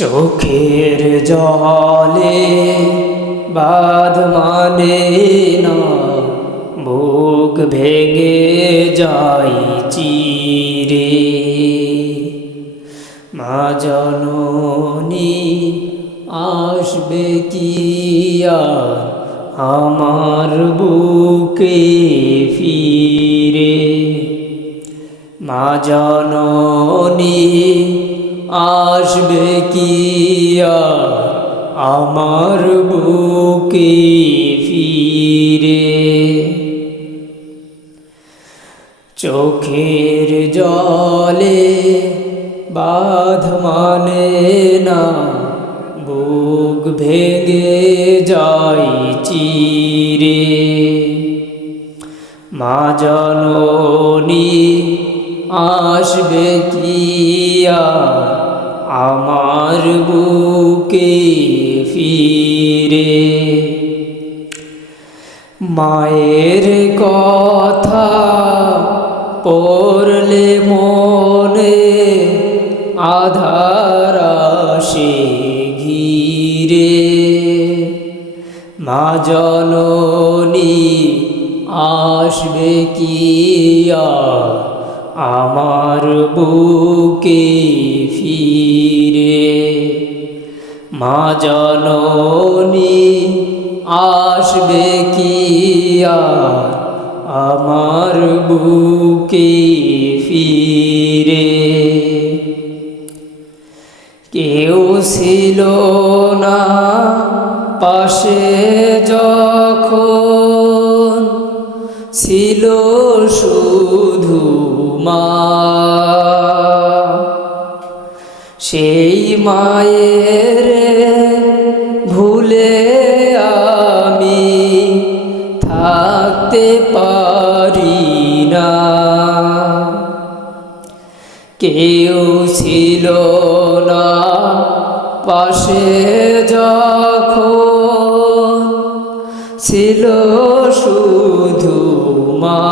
চোখের জলে বাঁধ মানে না, বুক ভেঙে যায় চিরে। মা জননী আসবে কি আর আমার বুকে ফিরে। মা জননী আসবে কি আর আমার বুকে ফিরে। চোখের জলে বাঁধ মানে না, বুক ভেঙে যায় চিরে। মা জননী আসবে কি আর আমার বুকে ফিরে। মায়ের কথা পড়লে মনে আধার আসে ঘিরে। মা জননী আসবে কি আর আমার বুকে ফিরে। মা জননী আসবে কি আর আমার বুকে ফিরে। কেউ ছিল না পাশে যখন, ছিল শুধু মা। সেই মায়ের ভুলে আমি থাকতে পারি না। কেউ ছিল না পাশে যখন, ছিল শুধু মা।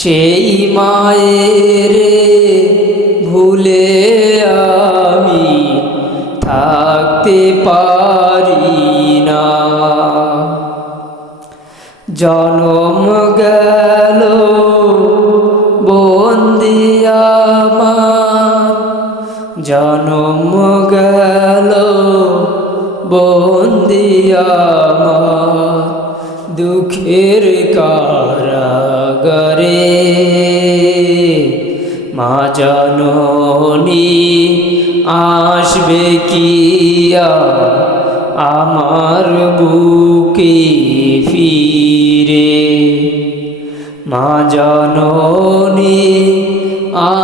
সেই মায়ের ভুলে আমি থাকতে পারি না। জনম গেল বন্দি আমার, জনম গেল বন্দি আমার দুঃখের কারাগারে। মা জননী আসবে কি আর আমার বুকে ফিরে। মা জননী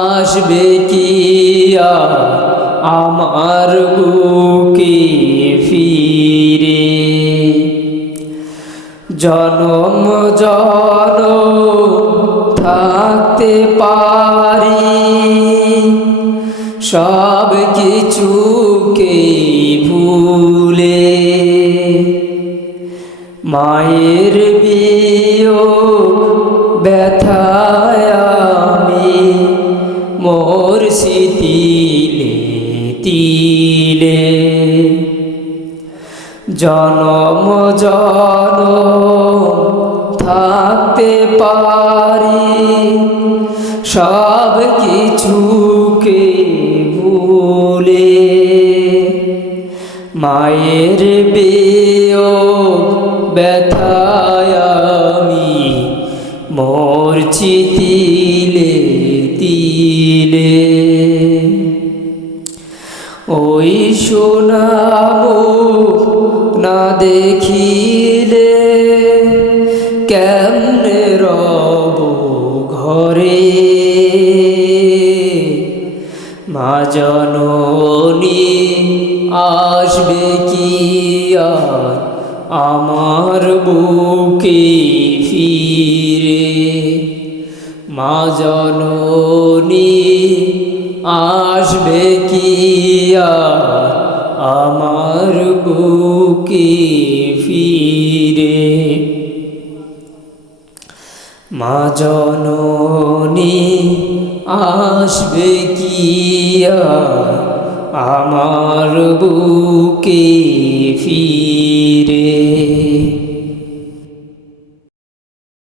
আসবে কি আর আমার বুকে ফিরে। জনম জনম থাকতে পারি সব কিছুকে ভুলে। মায়ের বিয়োগ ব্যথায় আমি মরছি তিলে তিলে। জনম জনম থাকতে পারি সব কিছুকে ভুলে। মায়ের বিয়োগ ব্যথায় আমি মরছি তিলে তিলে। ওই সোনামো না দেখিলে কেমনে রব ঘরে। মা জননী আসবে কি আর আমার বুকে ফিরে। মা জননী আসবে কি আর আমার বুকে ফিরে। মা জননী আসবে কি আর আমার বুকে ফিরে।